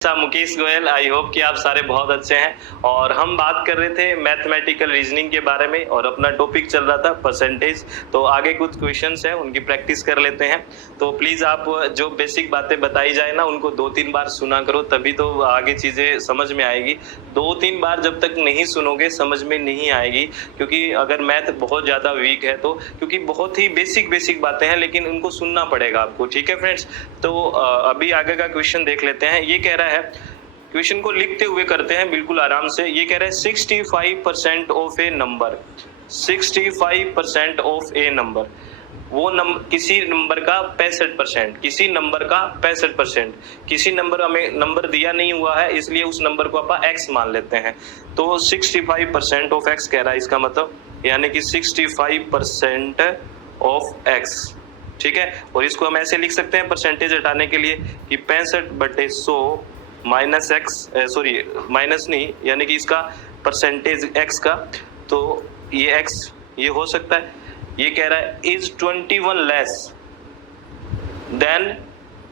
Mukesh Goyal, I hope कि आप सारे बहुत अच्छे हैं। और हम बात कर रहे थे मैथमेटिकल रीजनिंग के बारे में और अपना टॉपिक चल रहा था परसेंटेज। तो आगे कुछ क्वेश्चंस हैं, उनकी प्रैक्टिस कर लेते हैं। तो प्लीज आप जो बेसिक बातें बताई जाए ना उनको 2-3 बार सुना करो, तभी तो आगे चीजें समझ में आएगी। 2-3 बार जब तक नहीं सुनोगे समझ में नहीं आएगी, क्योंकि अगर मैथ बहुत ज्यादा वीक है तो, क्योंकि बहुत ही बेसिक बातें हैं लेकिन उनको सुनना पड़ेगा आपको। ठीक है फ्रेंड्स, तो अभी आगे का क्वेश्चन देख लेते हैं। ये कह रहा है, क्वेश्चन को लिखते हुए करते हैं बिल्कुल आराम से। ये कह रहा है 65% of A number, 65% of A number, वो किसी नंबर का 65%, किसी नंबर का 65%, किसी नंबर हमें नंबर दिया नहीं हुआ है इसलिए उस नंबर को अपन x मान लेते हैं। तो 65% ऑफ x कह रहा है, इसका मतलब यानी कि 65% ऑफ x। ठीक है, और इसको हम ऐसे लिख सकते हैं परसेंटेज हटाने के लिए कि 65/100 माइनस एक्स, सॉरी माइनस नहीं, यानी कि इसका परसेंटेज x का, तो ये x ये हो सकता है। ये कह रहा है इज 21 लेस देन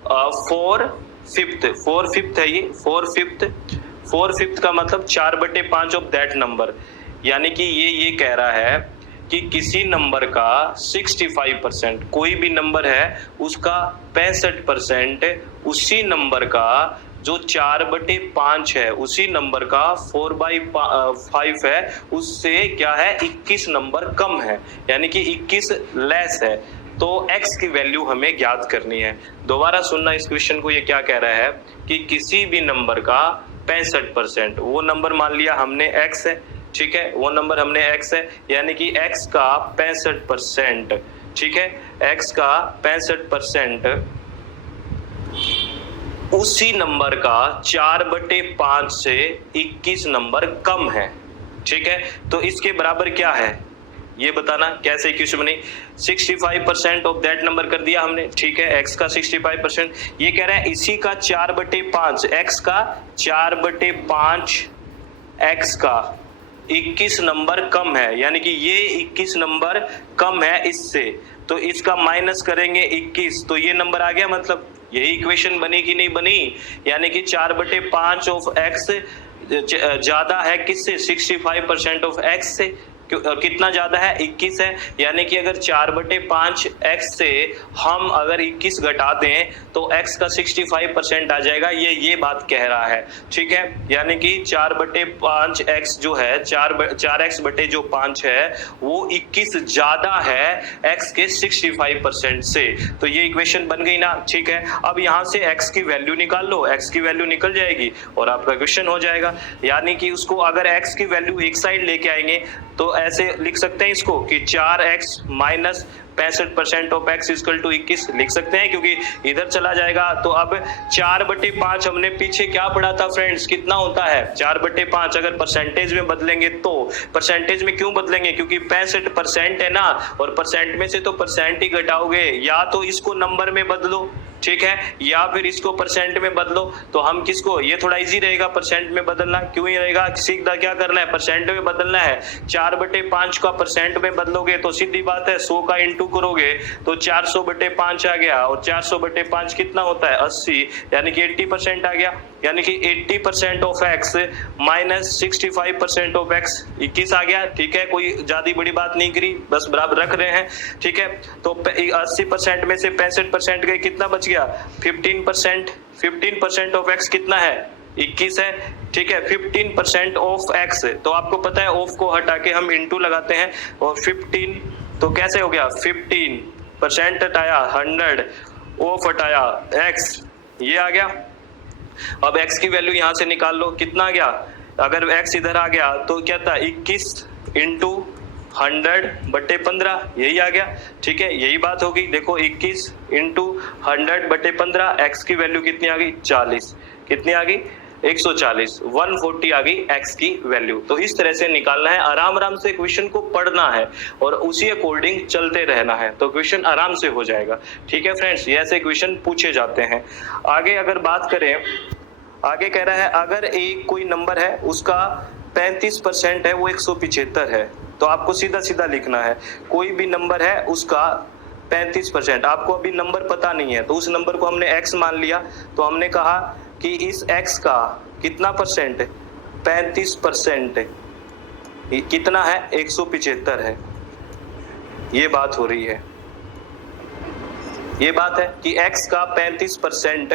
4/5, 4/5 है ये, 4/5 का मतलब 4/5 ऑफ दैट नंबर। यानी कि ये कह रहा है कि किसी नंबर का 65%, कोई भी नंबर है उसका 65% उसी नंबर का जो 4/5 है, उसी नंबर का 4/5 है, उससे क्या है 21 नंबर कम है, यानी कि 21 लेस है। तो x की वैल्यू हमें ज्ञात करनी है। दोबारा सुनना इस क्वेश्चन को। ये क्या कह रहा है कि किसी भी नंबर का 65%, वो नंबर मान लिया हमने x है, ठीक है, वो नंबर हमने x है, यानी कि x का 65%, ठीक है, x का 65% उसी नंबर का 4/5 से 21 नंबर कम है। ठीक है, तो इसके बराबर क्या है ये बताना, कैसे इक्वेशन बनी। 65% ऑफ दैट नंबर कर दिया हमने, ठीक है, x का 65%। ये कह रहा है इसी का 4/5, x का 4/5 x का 21 नंबर कम है, यानी कि ये 21 नंबर कम है इससे, तो इसका माइनस करेंगे 21, तो ये नंबर आ गया। मतलब यही इक्वेशन बनी कि नहीं बनी, यानी कि 4/5 ऑफ x ज्यादा है किससे, 65% ऑफ x से। कितना ज्यादा है, 21 है, यानी कि अगर 4/5 x से हम अगर 21 घटा दें तो x का 65% आ जाएगा। ये बात कह रहा है, ठीक है, यानी कि 4/5 x जो है 4x/5 है वो 21 ज्यादा है x के 65% से। तो ये इक्वेशन बन गई ना, ठीक है। अब यहाँ से x की वैल्यू निकाल लो, x की वैल्यू निकल जाएगी और आपका क्वेश्चन हो जाएगा। यानी कि उसको अगर x की वैल्यू एक साइड लेके आएंगे तो ऐसे लिख सकते हैं इसको कि 4x minus 65% of x equal to 21 लिख सकते हैं, क्योंकि इधर चला जाएगा। तो अब 4/5 हमने पीछे क्या पढ़ा था फ्रेंड्स, कितना होता है 4/5 अगर परसेंटेज में बदलेंगे तो। परसेंटेज में क्यों बदलेंगे, क्योंकि 65% है ना, और परसेंट में से तो परसेंट ही घटाओगे, या तो इसको नंबर में बदलो, ठीक है, या फिर इसको परसेंट में बदलो। तो हम किसको, ये थोड़ा इजी रहेगा परसेंट में बदलना, क्यों ही रहेगा, सीधा क्या करना है परसेंट में बदलना है। 4/5 का परसेंट में बदलोगे तो सीधी बात है 100 का इंटू करोगे तो 400/5 आ गया, और 400/5 कितना होता है 80, यानी कि 80% आ गया। यानी कि 80% of x minus 65% of x 21 आ गया, ठीक है, कोई ज्यादा बड़ी बात नहीं करी, बस बराबर रख रहे हैं, ठीक है। तो 80% में से 65% गए, कितना बच गया 15%, 15% ऑफ x कितना है 21 है, ठीक है, 15% ऑफ x। तो आपको पता है ऑफ को हटा के हम इंटू लगाते हैं, और 15 तो कैसे हो गया 15% हटाया 100, ऑफ हटाया x, ये आ गया। अब x की वैल्यू यहां से निकाल लो, कितना आ गया, अगर x इधर आ गया तो क्या था 21 इंटू 100/15, यही आ गया, ठीक है, यही बात होगी। देखो 21 इंटू 100/15, x की वैल्यू कितनी आ गई 40, कितनी आ गई 140, 140 आ गई x की वैल्यू। तो इस तरह से निकालना है, आराम आराम से क्वेश्चन को पढ़ना है और उसी अकॉर्डिंग चलते रहना है, तो क्वेश्चन आराम से हो जाएगा। ठीक है फ्रेंड्स, ये ऐसे क्वेश्चन पूछे जाते हैं। आगे अगर बात करें, आगे कह रहा है अगर एक कोई नंबर है उसका 35% है वो 175 है, तो आपको सीधा सीधा लिखना है कोई भी नंबर है उसका 35%, आपको अभी नंबर पता नहीं है तो उस नंबर को हमने x मान लिया, तो हमने कहा कि इस x का कितना परसेंट है, 35% है। कितना है, 175 है। ये बात हो रही है, ये बात है कि x का 35%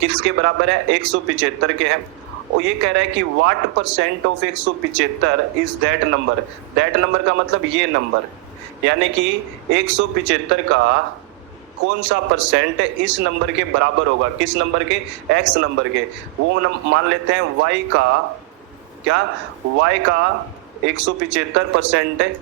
किसके बराबर है, 175 के है। और ये कह रहा है कि what percent of 175 is that number. That number का मतलब ये नंबर, यानी कि 175 का कौन सा परसेंट इस नंबर के बराबर होगा, किस नंबर के, x नंबर के। वो मान लेते हैं y का, क्या y का 175%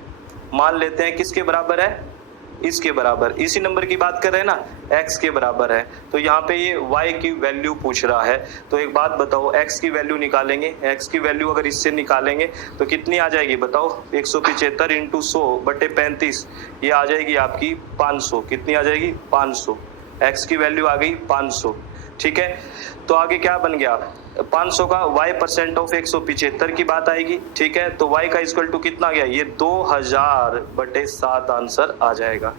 मान लेते हैं किसके बराबर है, इसके बराबर। इसी नंबर की बात कर रहे हैं ना, x के बराबर है। तो यहाँ पे ये y की वैल्यू पूछ रहा है। तो एक बात बताओ, x की वैल्यू निकालेंगे, x की वैल्यू अगर इससे निकालेंगे तो कितनी आ जाएगी बताओ, 175 इंटू 100/35, ये आ जाएगी आपकी 500। कितनी आ जाएगी, 500। x की वैल्यू आ गई 500, ठीक है। तो आगे क्या बन गया, 500 का y परसेंट ऑफ 175 की बात आएगी, ठीक है। तो y का इक्वल टू कितना गया, ये 2000/7 आंसर आ जाएगा।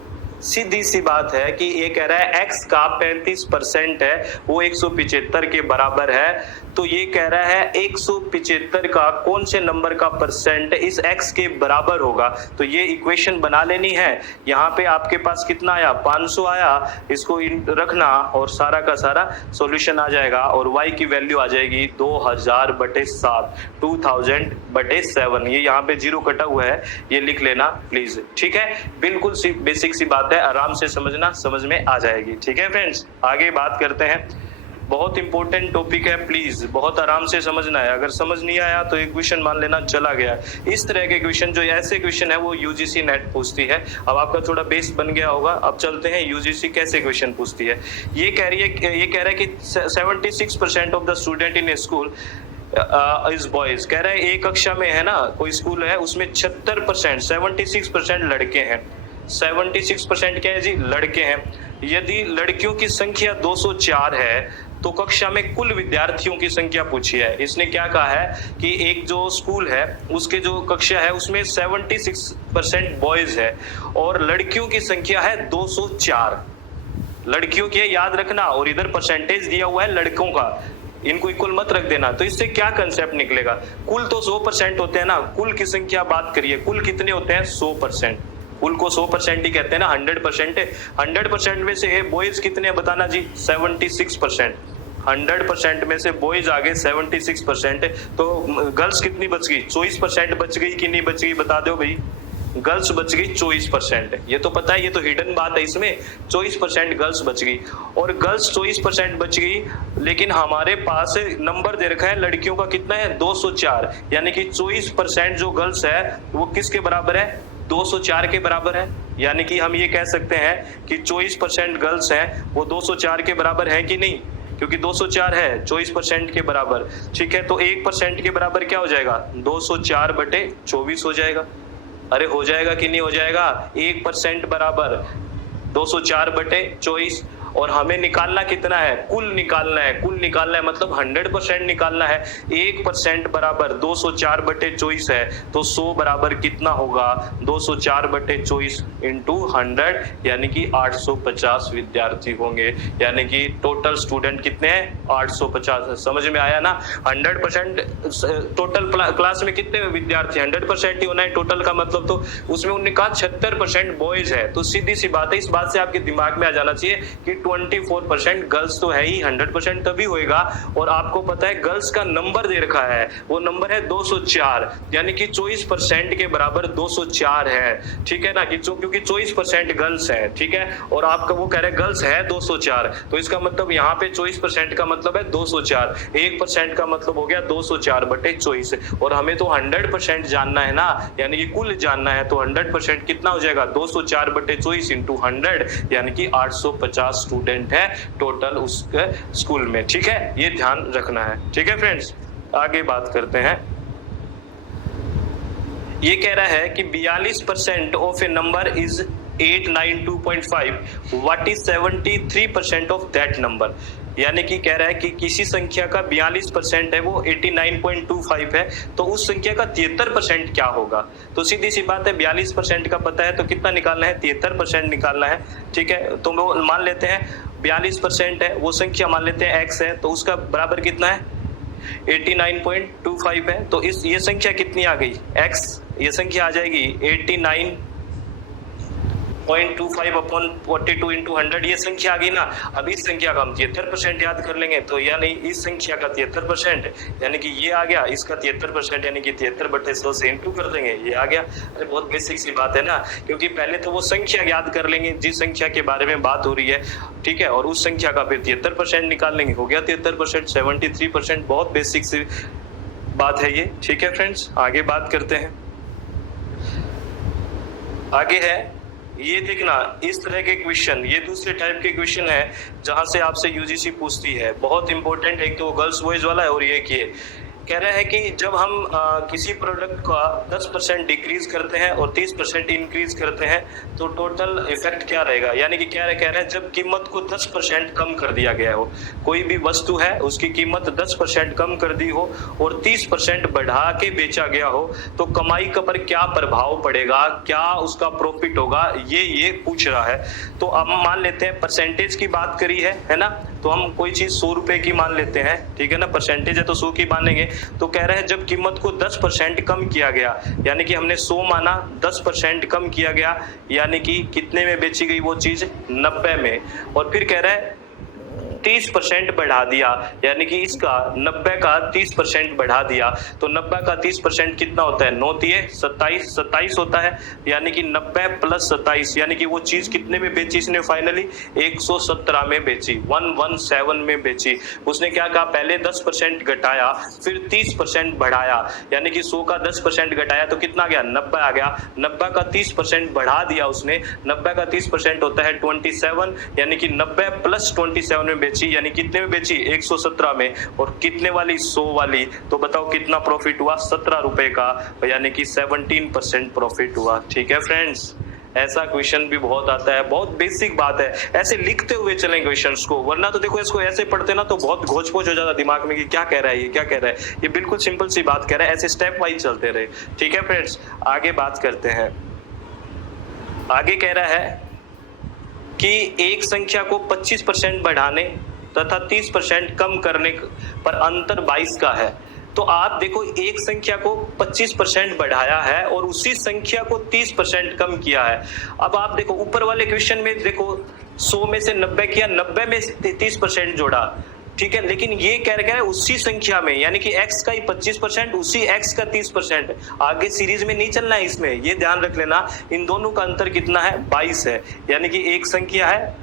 सीधी सी बात है कि ये कह रहा है x का 35% है, वो 175 के बराबर है। तो ये कह रहा है 175 का कौन से नंबर का परसेंट इस x के बराबर होगा। तो ये इक्वेशन बना लेनी है। यहाँ पे आपके पास कितना आया, 500 आया, इसको रखना और सारा का सारा सॉल्यूशन आ जाएगा और y की वैल्यू आ जाएगी 2000/7, 2000/7। ये यहाँ पे जीरो कटा हुआ है, ये लिख लेना प्लीज, ठीक है। बिल्कुल सी बेसिक सी बात है, आराम से समझना, समझ में आ जाएगी, ठीक है फ्रेंड्स। आगे बात करते हैं, बहुत इंपॉर्टेंट टॉपिक है, प्लीज बहुत आराम से समझना है। अगर समझ नहीं आया तो एक क्वेश्चन मान लेना चला गया। इस तरह के क्वेश्चन, जो ऐसे क्वेश्चन है वो यूजीसी नेट पूछती है। अब आपका थोड़ा बेस बन गया होगा। अब चलते हैं यूजीसी कैसे क्वेश्चन पूछती है। ये कह रहा है कि 76% of the student in A school is boys. कह रहा है एक कक्षा में है ना, कोई स्कूल है, उसमें 76%, 76% लड़के हैं। 76% क्या है जी, लड़के हैं। यदि लड़कियों की संख्या 204 है तो कक्षा में कुल विद्यार्थियों की संख्या पूछी है। इसने क्या कहा है कि एक जो स्कूल है उसके जो कक्षा है उसमें 76% बॉयज है और लड़कियों की संख्या है 204। लड़कियों की है, याद रखना, और इधर परसेंटेज दिया हुआ है लड़कों का, इनको इक्वल मत रख देना। तो इससे क्या कंसेप्ट निकलेगा, कुल तो 100% होते हैं ना, कुल की संख्या बात करिए, कुल कितने होते हैं, 100%। कुल को 100% ही कहते हैं ना, 100% है। 100% में से बॉयज कितने बताना जी, 76%। 100% में से बॉयज आ गए 76%, तो गर्ल्स कितनी बच गई, 24% बच गई कि नहीं बच गई, बता दो भाई। गर्ल्स बच गई 24%। ये तो पता है, ये तो हिडन बात है इसमें, 24% गर्ल्स बच गई। और गर्ल्स 24% बच गई, लेकिन हमारे पास नंबर दे रखा है लड़कियों का कितना है, 204। यानी कि 24% जो गर्ल्स है वो किसके बराबर है, 204 के बराबर है। यानी कि हम ये कह सकते हैं कि 24% गर्ल्स हैं वो 204 के बराबर है कि नहीं, क्योंकि 204 है 24% के बराबर, ठीक है। तो 1% के बराबर क्या हो जाएगा, 204/24 हो जाएगा। अरे हो जाएगा कि नहीं हो जाएगा, 1% बराबर 204/24। और हमें निकालना कितना है, कुल निकालना है। कुल निकालना है मतलब 100% निकालना है। 1% बराबर 204/24 है, तो 100 बराबर कितना होगा, 204/24 इंटू 100, यानी कि 850 विद्यार्थी होंगे। यानी कि टोटल स्टूडेंट कितने हैं, 850। समझ में आया ना। 100% टोटल क्लास में कितने विद्यार्थी, 100% ही होना है टोटल का मतलब। तो उसमें उन्होंने कहा 76% बॉयज है, तो सीधी सी बात है, इस बात से आपके दिमाग में आ जाना चाहिए कि 24% गर्ल्स तो है ही, 100% तभी होएगा। और आपको पता है गर्ल्स का नंबर दे रखा है, वो नंबर है 204, यानी कि 24% के बराबर 204 है, ठीक है ना। कि क्योंकि 24% गर्ल्स है, ठीक है, और आपका वो कह रहे हैं गर्ल्स है 204, तो इसका मतलब यहाँ पे 24% का मतलब है 204, 1% का मतलब हो गया 204/24। और हमें तो 100% जानना है ना, यानी कि कुल जानना है, तो 100% कितना हो जाएगा, 204/24 इंटू 100, यानी कि 850 स्टूडेंट है टोटल उस स्कूल में, ठीक है। ये ध्यान रखना है, ठीक है फ्रेंड्स। आगे बात करते हैं। ये कह रहा है कि 42% of A number is 892.5, what is 73% of that number. यानी कि कह रहा है कि किसी संख्या का 42% है, वो 89.25 है, तो उस संख्या का 73% क्या होगा। तो सीधी सी बात है, 42% का पता है तो कितना निकालना है, 73% निकालना है, ठीक है। तो मान लेते हैं 42% है, वो संख्या मान लेते हैं x है, तो उसका बराबर कितना है 89.25 है। तो इस ये संख्या कितनी आ गई x, ये संख्या आ जाएगी 89.25 अपॉन 42 इंटू 100, ये संख्या आ गई ना। अब इस संख्या का हम 73% याद कर लेंगे, तो यानी इस संख्या का 73% यानी कि ये आ गया, इसका 73% यानी कि 73/100 से इंटू कर देंगे, ये आ गया। अरे बहुत बेसिक सी बात है ना, क्योंकि पहले तो वो संख्या याद कर लेंगे जिस संख्या के बारे में बात हो रही है, ठीक है, और उस संख्या का फिर 73% निकाल लेंगे, हो गया 73%, 73%। बहुत बेसिक सी बात है ये, ठीक है फ्रेंड्स। आगे बात करते हैं। आगे है ये देखना, इस तरह के क्वेश्चन, ये दूसरे टाइप के क्वेश्चन है जहां से आपसे यूजीसी पूछती है, बहुत इंपॉर्टेंट। एक तो गर्ल्स बॉयज वाला है और ये कि कह रहा है कि जब हम किसी प्रोडक्ट का 10% डिक्रीज करते हैं और 30% इंक्रीज करते हैं तो टोटल इफेक्ट क्या रहेगा। यानी कि कह रहा है जब कीमत को 10% कम कर दिया गया हो, कोई भी वस्तु है उसकी कीमत 10% कम कर दी हो और 30% बढ़ा के बेचा गया हो, तो कमाई का पर क्या प्रभाव पड़ेगा, क्या उसका प्रॉफिट होगा, ये पूछ रहा है। तो अब मान लेते हैं परसेंटेज की बात करी है ना, तो हम कोई चीज 100 रुपए की मान लेते हैं, ठीक है ना, परसेंटेज है तो 100 की मानेंगे। तो कह रहे हैं जब कीमत को 10% कम किया गया, यानी कि हमने 100 माना, 10% कम किया गया, यानी कि कितने में बेची गई वो चीज 90 में, और फिर कह रहा है 30% बढ़ा दिया, यानी कि इसका 90 का 30% बढ़ा दिया, तो 90 का 30% कितना होता है, 9 तिये 27, 27 होता है, यानी कि 90 प्लस 27, यानी कि वो चीज कितने में बेची इसने फाइनली 117 में बेची, 117 में बेची। उसने क्या कहा, पहले 10% घटाया, फिर 30% बढ़ाया, यानी कि 100 का 10% घटाया तो कितना गया, 90 आ गया, 90 का 30% बढ़ा दिया उसने, 90 का 30% होता है 27, यानी कि 90 प्लस 27 में बेची, यानी कितने में बेची 117 में, और कितने वाली 100 वाली, तो बताओ कितना प्रॉफिट हुआ 17 रुपए का, यानी कि 17% प्रॉफिट हुआ। ठीक है फ्रेंड्स, ऐसा क्वेश्चन भी बहुत आता है, बहुत बेसिक बात है, ऐसे लिखते हुए चलें क्वेश्चंस को, वरना तो देखो इसको ऐसे पढ़ते ना तो बहुत घोच पोच हो जाता दिमाग में कि क्या कह रहा है ये, क्या कह रहा है ये, बिल्कुल सिंपल सी बात कह रहा है, ऐसे स्टेप वाइज चलते रहे। ठीक है फ्रेंड्स, आगे बात करते हैं। आगे कह रहा है कि एक संख्या को 25% बढ़ाने तथा 30% कम करने पर अंतर 22 का है। तो आप देखो एक संख्या को 25% बढ़ाया है और उसी संख्या को 30% कम किया है। अब आप देखो ऊपर वाले क्वेश्चन में देखो 100 में से 90 किया, 90 में 30% जोड़ा, ठीक है, लेकिन ये कह रहा है उसी संख्या में, यानी कि x का ही 25%, उसी x का 30%। आगे सीरीज में नहीं चलना है इसमें, ये ध्यान रख लेना, इन दोनों का अंतर कितना है 22 है, यानी कि एक संख्या है,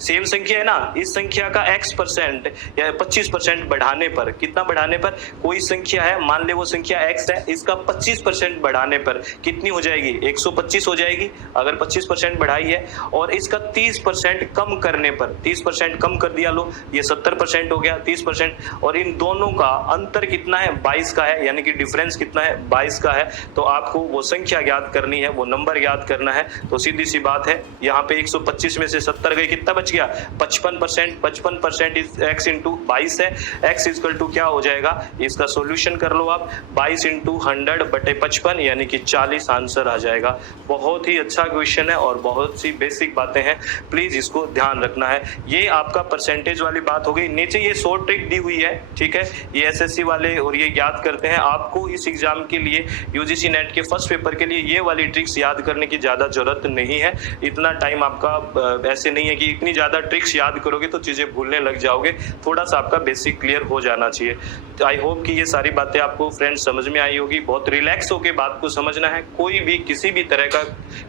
सेम संख्या है ना, इस संख्या का x% या 25% बढ़ाने पर, कितना बढ़ाने पर, कोई संख्या है मान ले वो संख्या x है, इसका 25% बढ़ाने पर कितनी हो जाएगी 125 हो जाएगी अगर 25% बढ़ाई है, और इसका 30% कम करने पर, 30% कम कर दिया, लो ये 70% हो गया 30%, और इन दोनों का अंतर कितना है 22 का है, यानी कि डिफरेंस कितना है 22 का है। तो आपको वो संख्या याद करनी है, वो नंबर याद करना है। तो सीधी सी बात है, यहाँ पे 125 में से 70 गए, कितना बच गया 55%, 55% इज x इंटू 22 है, x इक्वल टू क्या हो जाएगा, इसका सॉल्यूशन कर लो आप, 22 इंटू 100 बटे 55 यानी कि 40 आंसर आ जाएगा। बहुत ही अच्छा क्वेश्चन है और बहुत सी बेसिक बातें हैं, प्लीज इसको ध्यान रखना है। ये आपका परसेंटेज वाली बात हो गई। नीचे ये शॉर्ट ट्रिक दी हुई है, ठीक है, ये एसएससी वाले और ये याद करते हैं। आपको इस एग्जाम के लिए यूजीसी नेट के फर्स्ट पेपर के लिए ये वाली ट्रिक्स याद करने की ज्यादा जरूरत नहीं है, इतना टाइम आपका ऐसे नहीं है कि इतनी ज्यादा ट्रिक्स याद करोगे तो चीजें भूलने लग जाओगे, थोड़ा सा आपका बेसिक क्लियर हो जाना चाहिए। तो आई होप कि ये सारी बातें आपको फ्रेंड्स समझ में आई होगी। बहुत रिलैक्स होकर बात को समझना है, कोई भी किसी भी तरह का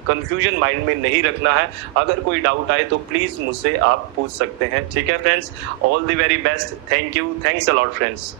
कंफ्यूजन माइंड में नहीं रखना है। अगर कोई डाउट आए तो प्लीज मुझसे आप पूछ सकते हैं। ठीक है friends, all the very best, thank you, thanks a lot friends.